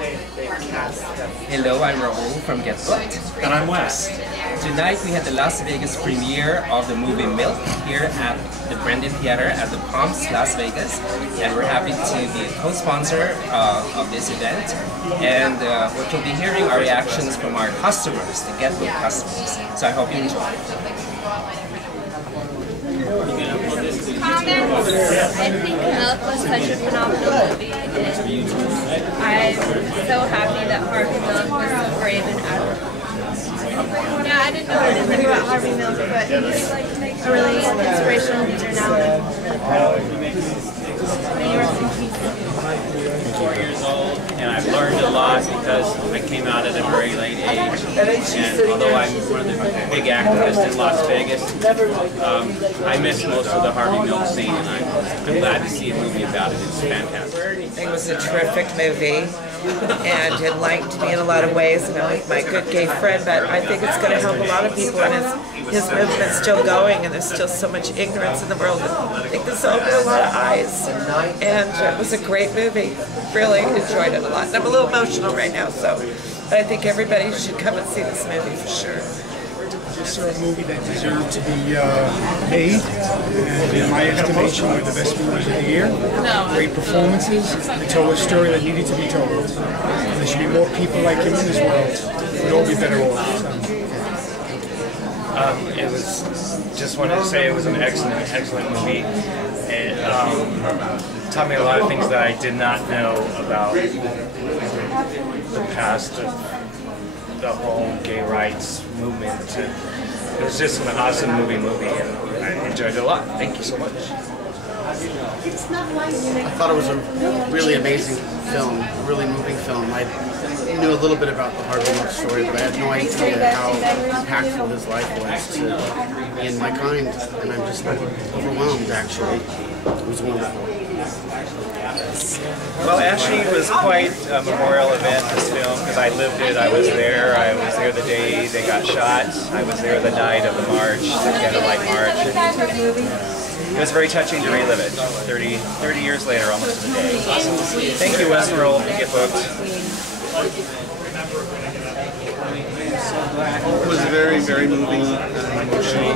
Hello, I'm Raul from Get Booked. And I'm Wes. Tonight we had the Las Vegas premiere of the movie Milk here at the Brendan Theater at the Palms, Las Vegas. And we're happy to be a co-sponsor of this event. And what you'll be hearing are reactions from our customers, the Get Booked customers. So I hope you enjoy. I think Milk was such a phenomenal movie. I'm so happy that Harvey Milk was so brave and admirable. Yeah, I didn't know anything about Harvey Milk, but he's a really inspirational leader now. May you rest in peace. 4 years old, and I've learned a lot because I came out at a very late age. And although I'm one of the big activists in Las Vegas, I miss most of the Harvey Milk scene, and I'm glad to see a movie about it. It's fantastic. It was a terrific movie, and enlightened me in a lot of ways. You know, my good gay friend, but I think it's going to help a lot of people, and his movement's still going, and there's still so much ignorance in the world. I think this opened a lot of eyes, and it was a great movie. Really enjoyed it a lot. And I'm a little emotional right now, but I think everybody should come and see this movie for sure. This is a movie that deserved to be made, and in my estimation, one of the best movies of the year. Great performances, they told a story that needed to be told. There should be more people like him in this world. We'd all be better off. It was, just wanted to say it was an excellent movie. It taught me a lot of things that I did not know about the past of the whole gay rights movement. It was just an awesome movie, and I enjoyed it a lot. Thank you so much. I thought it was a really amazing film, a really moving film. I knew a little bit about the Harvey Milk story, but I had no idea how impactful his life was to me and my kind, and I'm just overwhelmed, actually. It was wonderful. Well, actually, it was quite a memorial event, this film, because I lived it. I was there the day they got shot. I was there the night of the march, the Candlelight March. It was very touching to relive it, 30 years later, almost to the day. Awesome. Thank you, Wes, for all Get Booked. It was very, very moving and emotional.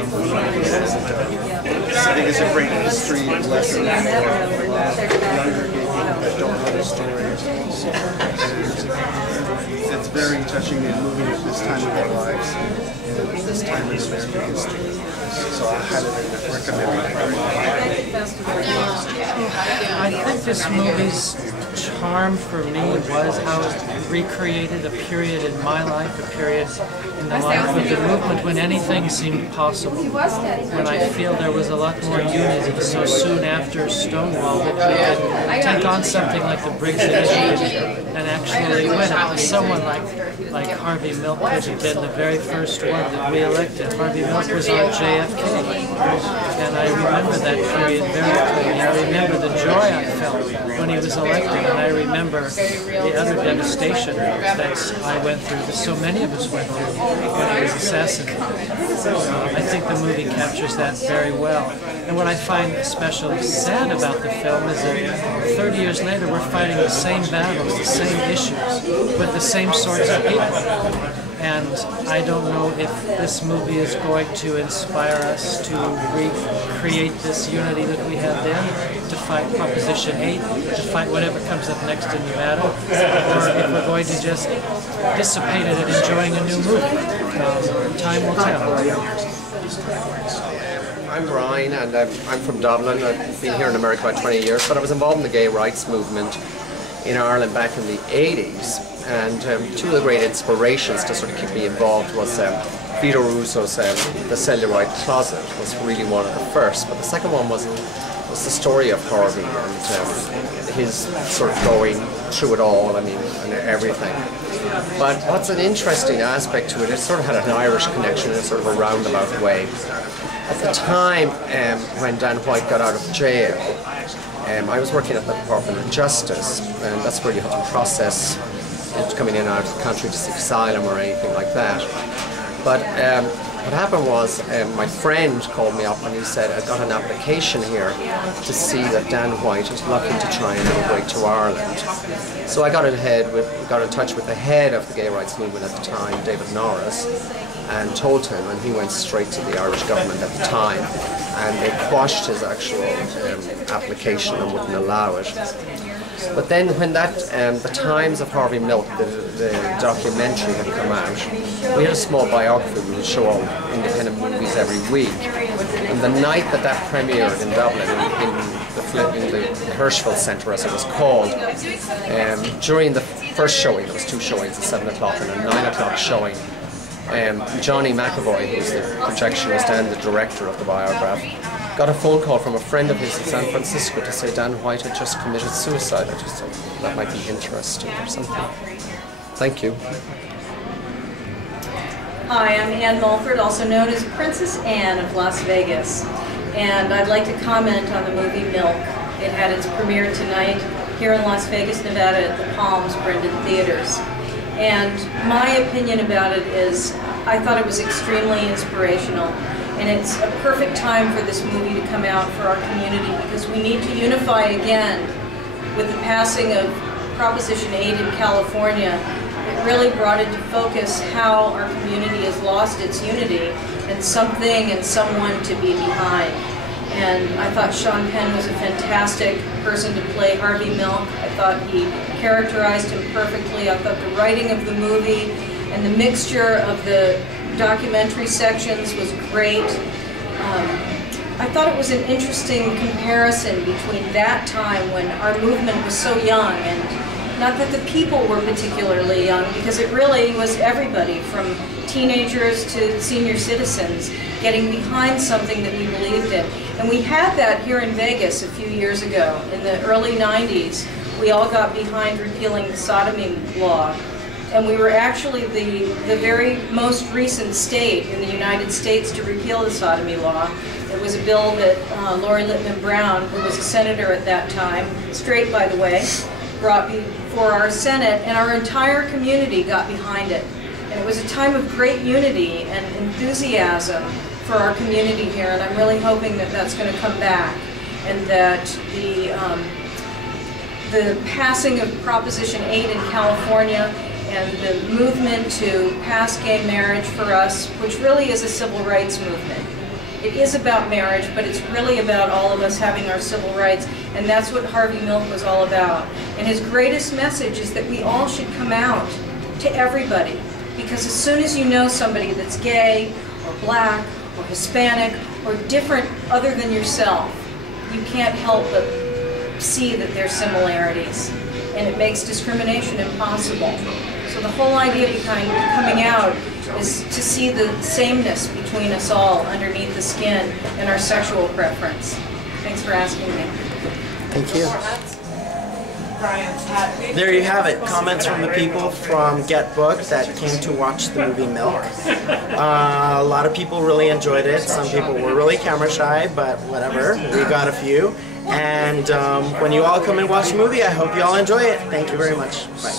I think it's a great history lesson for younger gay people that don't know the story. And it's very touching and moving at this time of our lives and this time in American history. So I highly recommend it. I think this movie's charm for me was how it recreated a period in my life, a period in the life of the movement when anything seemed possible, when I feel there was a lot more unity so soon after Stonewall that we could take on something like the Briggs Initiative and actually win it. Someone like Harvey Milk could have been the very first one that we elected. Harvey Milk was our JFK, and I remember that period very clearly. I remember the joy I felt when he was elected, and I remember the utter devastation that I went through, that so many of us went through when he was assassinated. I think the movie captures that very well. And what I find especially sad about the film is that 30 years later we're fighting the same battles, the same issues, with the same sorts of people. And I don't know if this movie is going to inspire us to recreate this unity that we had then, to fight Proposition 8, to fight whatever comes up next in Nevada, or if we're going to just dissipate it and enjoying a new movie. Time will tell. I'm Brian, and I'm from Dublin. I've been here in America about 20 years, but I was involved in the gay rights movement in Ireland back in the 80s. And two of the great inspirations to sort of keep me involved was Vito Russo's The Celluloid Closet was really one of the first, but the second one was the story of Harvey and his sort of going through it all, I mean, and everything. But what's an interesting aspect to it, it sort of had an Irish connection in a sort of a roundabout way. At the time when Dan White got out of jail, I was working at the Department of Justice, and that's where you have to process coming in and out of the country to seek asylum or anything like that. But what happened was my friend called me up and he said, "I got an application here to see that Dan White is looking to try and immigrate to Ireland." So I got in touch with the head of the gay rights movement at the time, David Norris, and told him, and he went straight to the Irish government at the time, and they quashed his actual application and wouldn't allow it. But then when the Times of Harvey Milk, the documentary had come out, we had a small biography. We would show all independent movies every week. And the night that premiered in Dublin, in the Hirschfeld Centre as it was called, during the first showing, there was 2 showings, a 7 o'clock and a 9 o'clock showing, Johnny McAvoy, who's the projectionist and the director of the Biograph, got a phone call from a friend of his in San Francisco to say Dan White had just committed suicide. I just thought that might be interesting or something. Thank you. Hi, I'm Ann Mulford, also known as Princess Anne of Las Vegas. And I'd like to comment on the movie Milk. It had its premiere tonight here in Las Vegas, Nevada at the Palms Brendan Theaters. And my opinion about it is I thought it was extremely inspirational. And it's a perfect time for this movie to come out for our community because we need to unify again. With the passing of Proposition 8 in California, it really brought into focus how our community has lost its unity and something and someone to be behind. And I thought Sean Penn was a fantastic person to play Harvey Milk. I thought he characterized him perfectly. I thought the writing of the movie and the mixture of the documentary sections was great. I thought it was an interesting comparison between that time when our movement was so young, and not that the people were particularly young, because it really was everybody from teenagers to senior citizens getting behind something that we believed in. And we had that here in Vegas a few years ago. In the early 90s, we all got behind repealing the sodomy law. And we were actually the very most recent state in the United States to repeal the sodomy law. It was a bill that Lori Littman Brown, who was a senator at that time, straight by the way, brought before our Senate, and our entire community got behind it. And it was a time of great unity and enthusiasm for our community here, and I'm really hoping that that's going to come back, and that the passing of Proposition 8 in California and the movement to pass gay marriage for us, which really is a civil rights movement. It is about marriage, but it's really about all of us having our civil rights, and that's what Harvey Milk was all about. And his greatest message is that we all should come out to everybody, because as soon as you know somebody that's gay or black or Hispanic or different other than yourself, you can't help but see that there's similarities, and it makes discrimination impossible. So the whole idea behind coming out is to see the sameness between us all underneath the skin and our sexual preference. Thanks for asking me. Thank you. There you have it. Comments from the people from Get Booked that came to watch the movie Milk. A lot of people really enjoyed it. Some people were really camera shy, but whatever. We got a few. And when you all come and watch the movie, I hope you all enjoy it. Thank you very much. Bye.